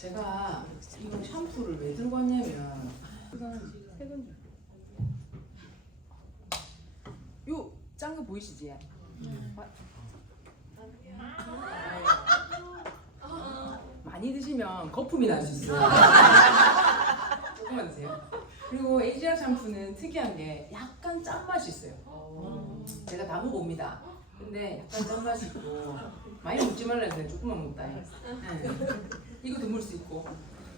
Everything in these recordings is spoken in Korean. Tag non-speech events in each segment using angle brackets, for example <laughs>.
제가 이거 샴푸를 왜 들고 왔냐면 건줄. 요짠 거 보이시지? 마- 많이 드시면 거품이 날 수 있어요. 조금만 드세요. 그리고 에이지아 샴푸는 특이한 게 약간 짠맛이 있어요. 제가 다 먹어봅니다. 근데 약간 짠맛이 있고 많이 먹지 말라 했는데 조금만 먹다 해. 네. 이것도 물수 있고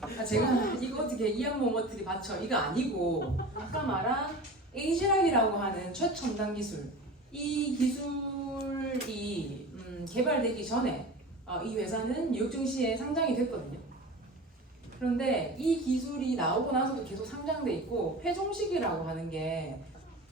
아, 제가 이거 어떻게 이양모 머틀이 받쳐 이거 아니고 아까 말한 에이지락이라고 하는 최첨단 기술 이 기술이 음, 개발되기 전에 어, 이 회사는 뉴욕 증시에 상장이 됐거든요. 그런데 이 기술이 나오고 나서도 계속 상장돼 있고 폐종식이라고 하는 게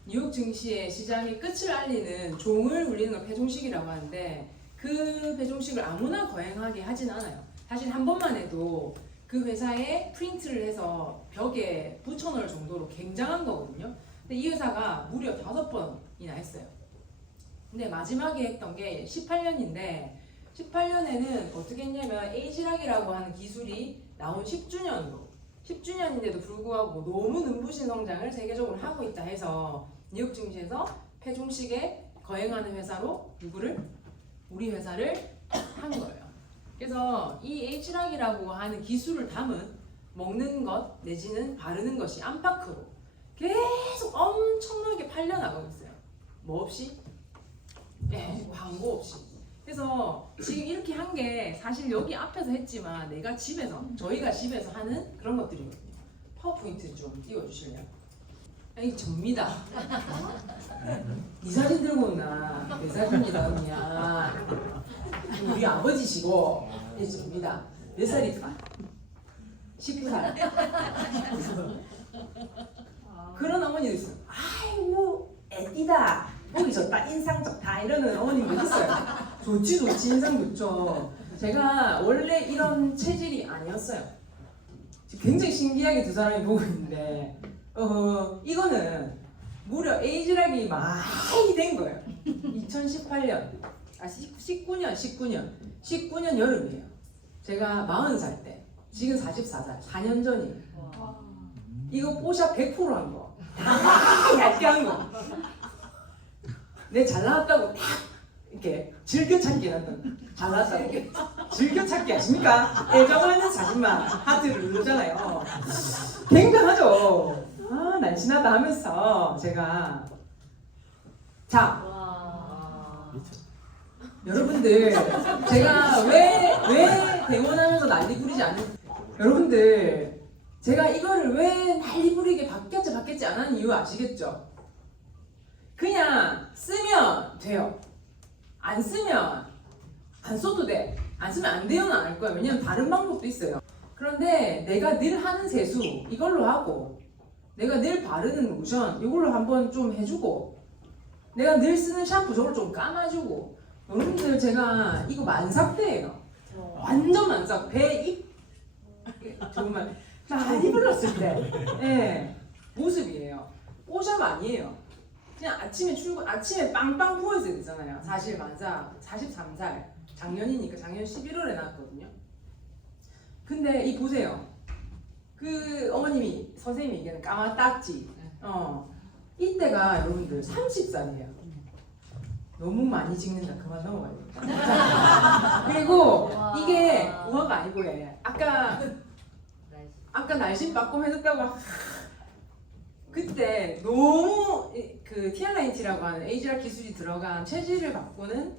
뉴욕 증시의 시장의 끝을 알리는 종을 울리는 걸 폐종식이라고 하는데 그 폐종식을 아무나 거행하게 하진 않아요. 사실 한 번만 해도 그 회사에 프린트를 해서 벽에 붙여놓을 정도로 굉장한 거거든요. 근데 이 회사가 무려 다섯 번이나 했어요. 근데 마지막에 했던 게 18년인데 18년에는 어떻게 했냐면 에이지락이라고 하는 기술이 나온 10주년으로 10주년인데도 불구하고 너무 눈부신 성장을 세계적으로 하고 있다 해서 뉴욕 증시에서 폐종식에 거행하는 회사로 누구를 우리 회사를. 그래서 이 에이지락이라고 하는 기술을 담은 먹는 것 내지는 바르는 것이 안팎으로 계속 엄청나게 팔려나가고 있어요. 뭐 없이? 네, 광고 없이. 그래서 지금 이렇게 한 게 사실 여기 앞에서 했지만 내가 집에서 저희가 집에서 하는 그런 것들이거든요. 파워포인트 좀 띄워주실래요? 아니 접니다. <laughs> 네 사진 들고 온나 내 사진이다 언니야. 우리 아버지시고 네 접니다. 몇 살이까? 19살. 그런 어머니도 있어요. 아이고 애띠다. 보기 좋다. 인상 좋다. 이러는 어머님도 있어요. 좋지 좋지 인상 좋죠. 제가 원래 이런 체질이 아니었어요. 굉장히 신기하게 두 사람이 보고 있는데 어 이거는 무려 에이즈락이 많이 된 거예요. 2018년 아 19년 19년 19년 여름이에요. 제가 40살 때 지금 44살 4년 전이에요. 이거 뽀샵 100%한 거. 다 <laughs> 얇게 한 거. 내 잘 나왔다고 딱 이렇게 즐겨찾기 했던 잘 나왔다고 즐겨찾기 아십니까? 애정하는 사진만 하트를 누르잖아요. 굉장하죠. 아 날씬하다 하면서 제가 자 여러분들 제가 왜 왜 대원하면서 난리 부리지 않는 여러분들 제가 이거를 왜 난리 부리게 바뀌었지 바뀌었지 안 하는 이유 아시겠죠? 그냥 쓰면 돼요. 안 쓰면 안 써도 돼. 안 쓰면 안 돼요는 안 할 거야. 왜냐면 다른 방법도 있어요. 그런데 내가 늘 하는 세수 이걸로 하고 내가 늘 바르는 로션 이걸로 한번 좀 해주고 내가 늘 쓰는 샴푸 저걸 좀 감아주고 여러분들 제가 이거 만삭대예요. 완전 만삭. 배 입 정말 많이 불렀을 때 예, 모습이에요. 뽀샵 아니에요. 그냥 아침에 출근 아침에 빵빵 부어 있어야 되잖아요. 사실 만삭 43살 작년이니까 작년 11월에 나왔거든요. 근데 이 보세요. 그 어머님이 선생님이 얘기하는 까마딱지. 어 이때가 여러분들 30살이에요. 너무 많이 찍는다. 그만 넘어가야 겠다 <laughs> 그리고 이게 우화가 아니고 예. 아까 아까 날씨 바꿈 해줬다고 <laughs> 그때 너무 이- 그 티알라인티라고 하는 에이지알 기술이 들어간 체질을 바꾸는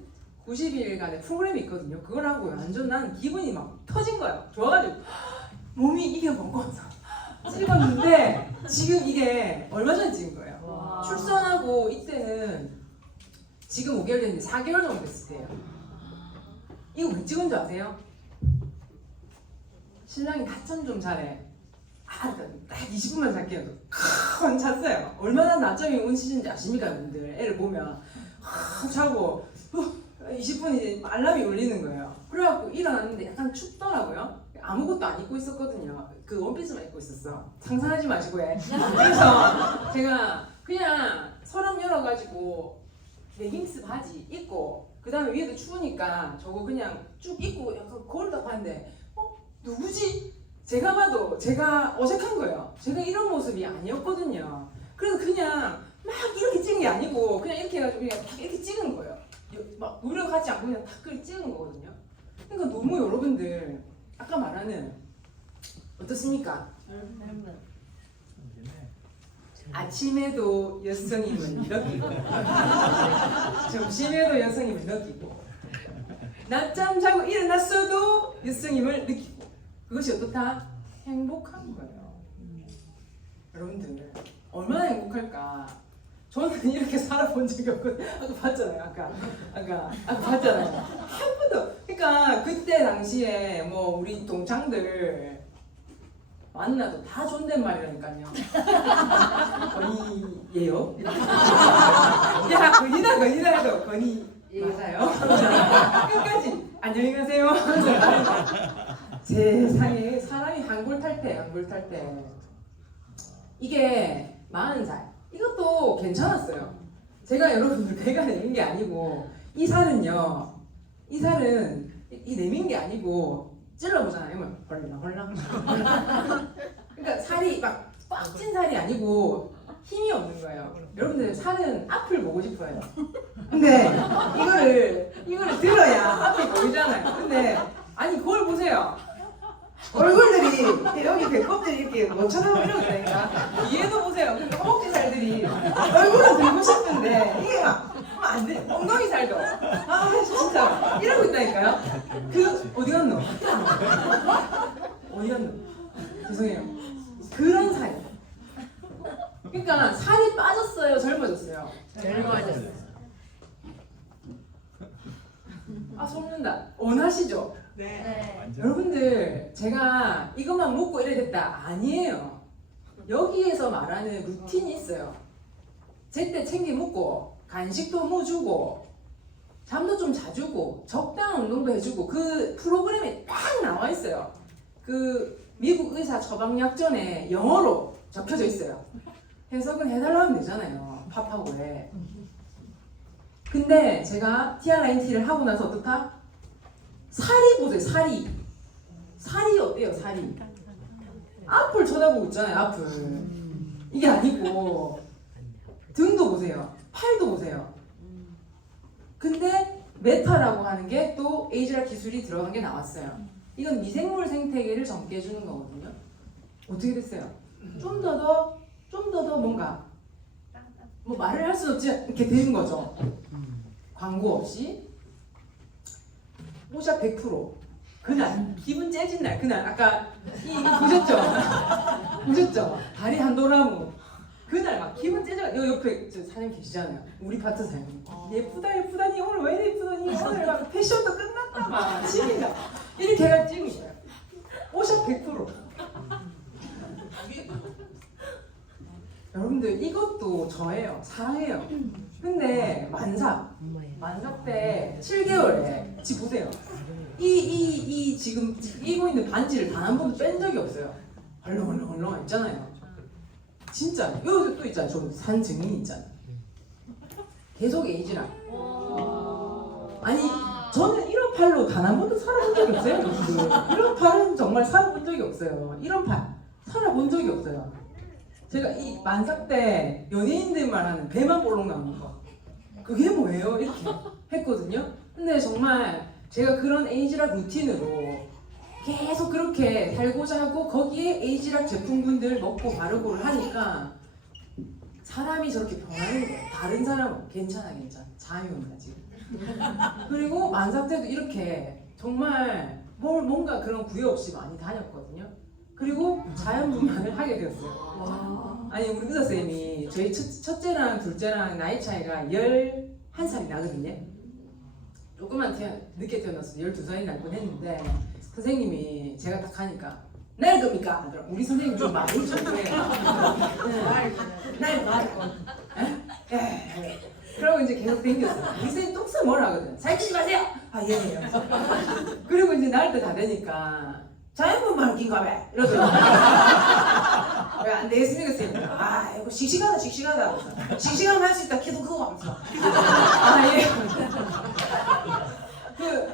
90일간의 프로그램이 있거든요. 그걸 하고 완전 나는 기분이 막 터진 거야. 좋아가지고 <gasps> 몸이 이겨먹어서 <gasps> 찍었는데 지금 이게 얼마 전에 찍은 거예요. 와. 출산하고 이때는 지금 5개월 됐는데 4개월 정도 때예요. 이거 왜 찍은 줄 아세요? 신랑이 낮잠 좀 자래. 아, 딱 20분만 잘게요. 크, 잤어요. 얼마나 낮잠이 온시는지 아십니까, 여러분들? 애를 보면 하, 자고 어, 20분이 알람이 울리는 거예요. 그래갖고 일어났는데 약간 춥더라고요. 아무것도 안 입고 있었거든요. 그 원피스만 입고 있었어. 상상하지 마시고 해. 그래서 제가 그냥 서랍 열어가지고 레깅스 바지 입고 그 다음에 위에도 추우니까 저거 그냥 쭉 입고 약간 거울다 봤는데 어? 누구지? 제가 봐도 제가 어색한 거예요. 제가 이런 모습이 아니었거든요. 그래서 그냥 막 이렇게 찍은 게 아니고 그냥 이렇게 해가지고 그냥 탁 이렇게 찍은 거예요. 여- 막 노력하지 않고 그냥 탁 그렇게 찍은 거거든요. 그러니까 너무 여러분들 아까 말하는 어떻습니까? 아침에도 여성임을 느끼고 <laughs> 점심에도 여성임을 느끼고 낮잠 자고 일어났어도 여성임을 느끼고 그것이 어떻다? 행복한 거예요. 여러분들 얼마나 행복할까? 저는 이렇게 살아본 적이 없거든요 아까 봤잖아요 아까. 아까 아까 봤잖아요. 한 번도. 그러니까 그때 당시에 뭐 우리 동창들 만나도 다 존댓말이라니까요. 건이예요? 야 건이다 건이다 해도 건이 맞아요? 끝까지 안녕히 가세요. 세상에 사람이 한골 탈 때 한골 탈 때. 이게 40살. 이것도 괜찮았어요. 제가 여러분들 배가 내민 게 아니고 이 살은요 이 살은 이- 이 내민 게 아니고 찔러보잖아요 헐랑 헐랑 <laughs> 그러니까 살이 막 꽉 찐 살이 아니고 힘이 없는 거예요. 여러분들 살은 앞을 보고 싶어요. 근데 이거를 이거를 들어야 앞이 보이잖아요. 근데 아니 그걸 보세요. 얼굴들이 여기 배꼽들이 이렇게 못 쳐다보고 이러니까 뒤에도 보세요. 그 허벅지 살들이 얼굴은 들고 싶은데 이게 막 안 돼. 엉덩이 살도 아 진짜 이러고 있다니까요. 그 어디 갔노? 어디 갔노? 죄송해요. 그런 살. 그러니까 살이 빠졌어요, 젊어졌어요. 젊어졌어요. 아 속는다. 원하시죠? 네. 여러분들 제가 이것만 먹고 이래 됐다 아니에요. 여기에서 말하는 루틴이 있어요. 제때 챙겨 먹고 간식도 뭐 주고 잠도 좀 자주고 적당한 운동도 해주고 그 프로그램에 딱 나와 있어요. 그 미국 의사 처방약전에 영어로 적혀져 있어요. 해석은 해달라 하면 되잖아요. 팝하고에. 근데 제가 TRINT를 하고 나서 어떡하? 살이 보세요, 살이. 살이 어때요, 살이? 앞을 쳐다보고 있잖아요, 앞을. 이게 아니고, 등도 보세요. 팔도 보세요. 근데 메타라고 하는 게 또 에이즈라 기술이 들어간 게 나왔어요. 이건 미생물 생태계를 젊게 해주는 거거든요. 어떻게 됐어요? 좀 더 더, 좀 더 더 뭔가, 뭐 말을 할 수 없지, 이렇게 되는 거죠. 광고 없이. 오샵 100% 그날 기분 째진 날 그날 아까 이 보셨죠? <laughs> 보셨죠? 다리 한 도라무 그날 막 기분 째져 요. 옆에 저 사장님 계시잖아요. 우리 파트 사장님. 예쁘다 예쁘다니 오늘 왜 예쁘다니 오늘 막 패션도 끝났다 막 시민가? 이렇게 해가 찍은 거예요. 오샵 100% 여러분들 이것도 저예요. 사랑해요. 근데 만삭. 만삭 때 7개월에 지금 보세요. 이 이 이 지금 입고 있는 반지를 단 한 번도 뺀 적이 없어요. 헐렁헐렁헐렁 있잖아요. 진짜 여기 또 있잖아요. 좀산 증인 있잖아요. 계속 에이지라. 아니 저는 이런 팔로 단 한 번도 살아본 적이 없어요. 여러분들. 이런 팔은 정말 살아본 적이 없어요. 이런 팔 살아본 적이 없어요. 제가 이 만삭 때 연예인들만 하는 배만 볼록 나오는 거. 그게 뭐예요? 이렇게 했거든요. 근데 정말 제가 그런 에이지락 루틴으로 계속 그렇게 살고자 하고 거기에 에이지락 제품군들 먹고 바르고를 하니까 사람이 저렇게 변하는 거예요. 다른 사람은 괜찮아 괜찮아 자유입니다 지금. <laughs> 그리고 만삭 때도 이렇게 정말 뭘 뭔가 그런 구애 없이 많이 다녔거든요. 그리고 자연분만을 하게 되었어요. 아니 우리 의사 쌤이 저희 첫, 첫째랑 둘째랑 나이 차이가 11살이 나거든요. 조금만 태어, 늦게 태어나서 12살이 날 뻔했는데 선생님이 제가 딱 하니까 날 겁니까? 하더라. 우리 선생님 좀 많이 정도해요. 날 <laughs> 말. 에? 에. 그러고 이제 계속 댕겼어요. 우리 선생님 똥싸 뭘 하거든. 살찌지 마세요. 아 예. 예. <laughs> 그리고 이제 나이 때다 되니까 자연분만 웃긴가 봐. 이러더라고요. <laughs> 왜안 되겠습니까, 쌤? 아, 이거 씩씩하다, 씩씩하다. 씩씩하면 할 수 있다, 키도 크고 하면서. 아, 예. 그,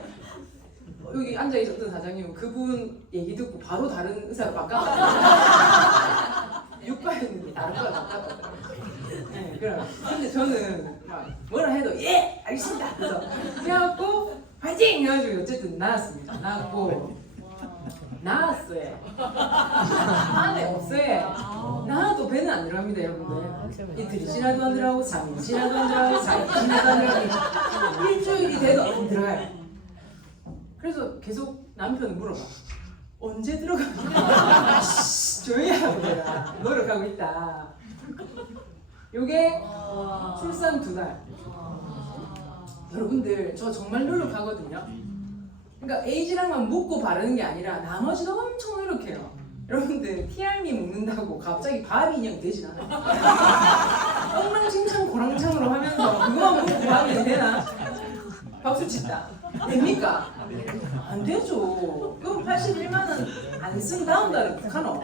여기 앉아 있었던 사장님 그분 얘기 듣고 바로 다른 의사로 바꿨어요. <laughs> 육과였는데 다른 거로 바꿨더라고요. 네, 그럼 근데 저는 막 뭐라 해도 예 알겠습니다. 그래서 해갖고 화이팅 해가지고 어쨌든 나왔습니다. 나왔고 나왔어요. 안에 없어요. 나와도 배는 안 들어갑니다, 여러분들. 이틀이 지나도 안 들어가고 3일 지나도 안 들어가고 4일 지나도 안 들어가고 일주일이 돼도 안 들어가요. 그래서 계속 남편은 물어봐. 언제 들어가냐? <laughs> 씨, 조용히 하고 내가 노력하고 있다. 요게 출산 두 달. 여러분들 저 정말 노력하거든요. 그러니까 에이지랑만 묻고 바르는 게 아니라 나머지도 엄청 노력해요. 여러분들 티알미 먹는다고 갑자기 밥 인형 되진 않아요. 엉망진창 고랑창으로 하면서 그거만 먹고 밥이 되나? 박수 친다. 됩니까? 안 되죠. 그럼 81만 원 안 쓴 다음 달에 북한어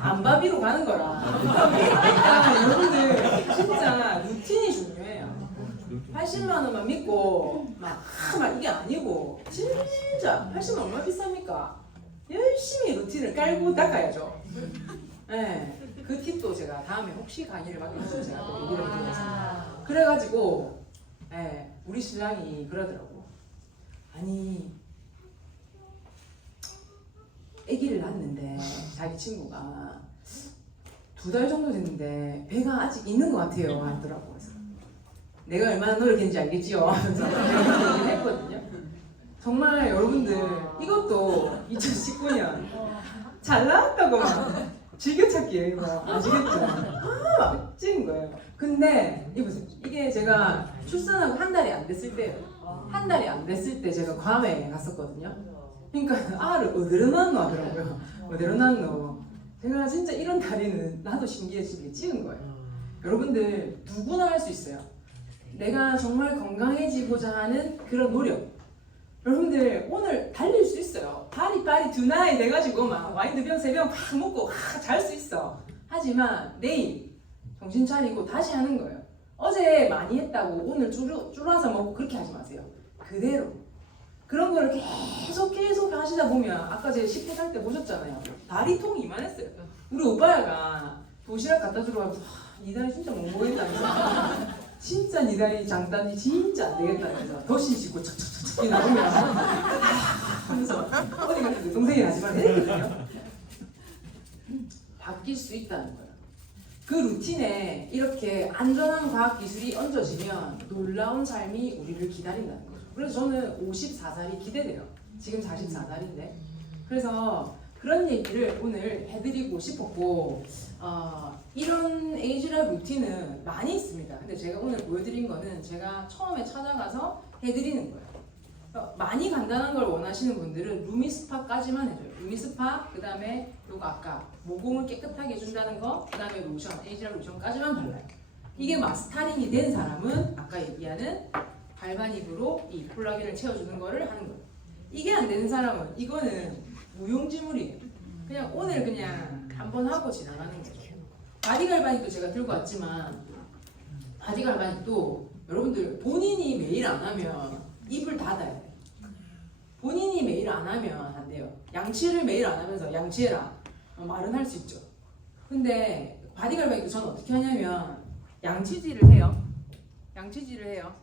안바비로 가는 거라. 그러니까 여러분들 진짜 루틴이 중요해요. 80만 원만 믿고 막, 아, 막 이게 아니고 진짜 80만 원 얼마 비쌉니까? 열심히 루틴을 깔고 닦아야죠. 네, 그 팁도 제가 다음에 혹시 강의를 받게 되면 제가 또 얘기를 드리겠습니다. 그래가지고 예, 우리 신랑이 그러더라고. 아니 아기를 낳았는데 자기 친구가 두 달 정도 됐는데 배가 아직 있는 것 같아요 하더라고. 그래서 내가 얼마나 노력했는지 알겠지요? 하면서 했거든요. 정말 여러분들 이것도 2019년 잘 나왔다고 막 즐겨찾기 예요 이거 아시겠죠? 아 멋진 거예요. 근데 이보세요. 이게 제가 출산하고 한 달이 안 됐을 때예요. 한 달이 안 됐을 때 제가 괌에 갔었거든요. 그러니까 알을 어디로 낳노 하더라고요. 어디로 낳노. 제가 진짜 이런 다리는 나도 신기해지게 찍은 거예요. 여러분들 누구나 할 수 있어요. 내가 정말 건강해지고자 하는 그런 노력. 여러분들 오늘 달릴 수 있어요. 파리 파리 두 나이 돼가지고 막 와인 두 병 세 병 팍 먹고 잘 수 있어. 하지만 내일 정신 차리고 다시 하는 거예요. 어제 많이 했다고 오늘 줄, 줄어서 먹고 그렇게 하지 마세요. 그대로. 그런 거를 계속 계속 하시다 보면 아까 제가 10분 할때 보셨잖아요. 다리 통이 이만했어요. 우리 오빠가 도시락 갖다 주러 하, 이 다리 진짜 못 먹겠다 <laughs> 진짜 니 다리 장단이 진짜 안 되겠다 해서 덧신 씻고 척척척척 나오면 하면서 어디 때 동생이 하지만 했거든요. 바뀔 수 있다는 거예요. 그 루틴에 이렇게 안전한 과학 기술이 얹어지면 놀라운 삶이 우리를 기다린다는 거죠. 그래서 저는 54살이 기대돼요. 지금 44살인데. 그래서 그런 얘기를 오늘 해드리고 싶었고, 어, 이런 에이지라 루틴은 많이 있습니다. 근데 제가 오늘 보여드린 거는 제가 처음에 찾아가서 해드리는 거예요. 어, 많이 간단한 걸 원하시는 분들은 루미스파까지만 해줘요. 루미스파, 그 다음에 요거 아까 모공을 깨끗하게 해준다는 거, 그 다음에 로션, 에이지라 로션까지만 발라요. 이게 마스타링이 된 사람은 아까 얘기하는 발반입으로 이 콜라겐을 채워주는 거를 하는 거예요. 이게 안 되는 사람은 이거는 무용지물이에요. 그냥 오늘 그냥 한번 하고 지나가는 거죠. 바디갈바닉도 제가 들고 왔지만 바디갈바닉도 여러분들 본인이 매일 안 하면 입을 닫아야 돼요. 본인이 매일 안 하면 안 돼요. 양치를 매일 안 하면서 양치해라. 어, 말은 할 수 있죠. 근데 바디갈바닉도 저는 어떻게 하냐면 양치질을 해요. 양치질을 해요.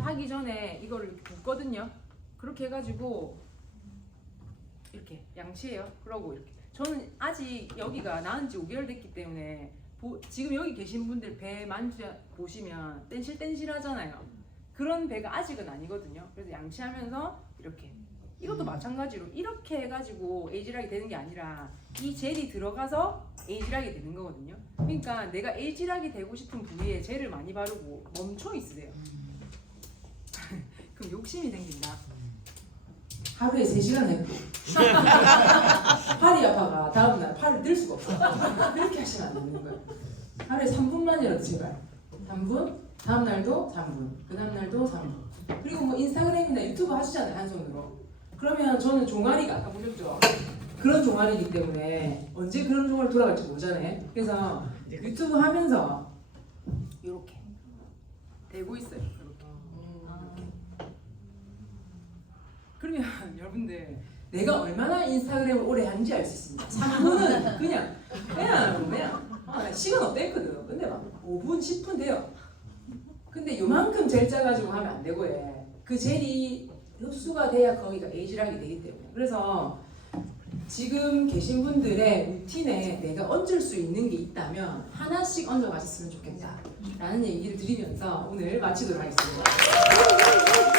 하기 전에 이거를 붓거든요. 그렇게 해가지고 이렇게 양치해요. 그러고 이렇게. 저는 아직 여기가 나은 지 5개월 됐기 때문에 보- 지금 여기 계신 분들 배 만져 보시면 뗀실뗀실 하잖아요. 그런 배가 아직은 아니거든요. 그래서 양치하면서 이렇게. 이것도 마찬가지로 이렇게 해가지고 에이지락이 되는 게 아니라 이 젤이 들어가서 에이지락이 되는 거거든요. 그러니까 내가 에이지락이 되고 싶은 부위에 젤을 많이 바르고 멈춰 있으세요. <laughs> 그럼 욕심이 생긴다. 하루에 3시간 해도 팔이 아파가 다음날 팔을 들 수가 없어. 그렇게 하시면 안 되는 거예요. 하루에 3분만이라도 제발. 3분, 다음날도 3분, 그 다음날도 3분. 그리고 뭐 인스타그램이나 유튜브 하시잖아요, 한 손으로. 그러면 저는 종아리가 아까 보셨죠? 그런 종아리이기 때문에 언제 그런 종아리 돌아갈지 모르잖아요. 그래서 유튜브 하면서 이렇게 되고 있어요. 이렇게. 그러면 <laughs> 여러분들 내가 얼마나 인스타그램을 오래 하는지 알 수 있습니다. 3분은 그냥 그냥 그냥 아, 시간 했거든. 근데 막 5분 10분 돼요. 근데 요만큼 젤 짜가지고 하면 안 되고 해. 그 젤이 흡수가 돼야 거기가 에이지락이 되기 때문에 그래서 지금 계신 분들의 루틴에 내가 얹을 수 있는 게 있다면 하나씩 얹어 가셨으면 좋겠다 라는 얘기를 드리면서 오늘 마치도록 하겠습니다.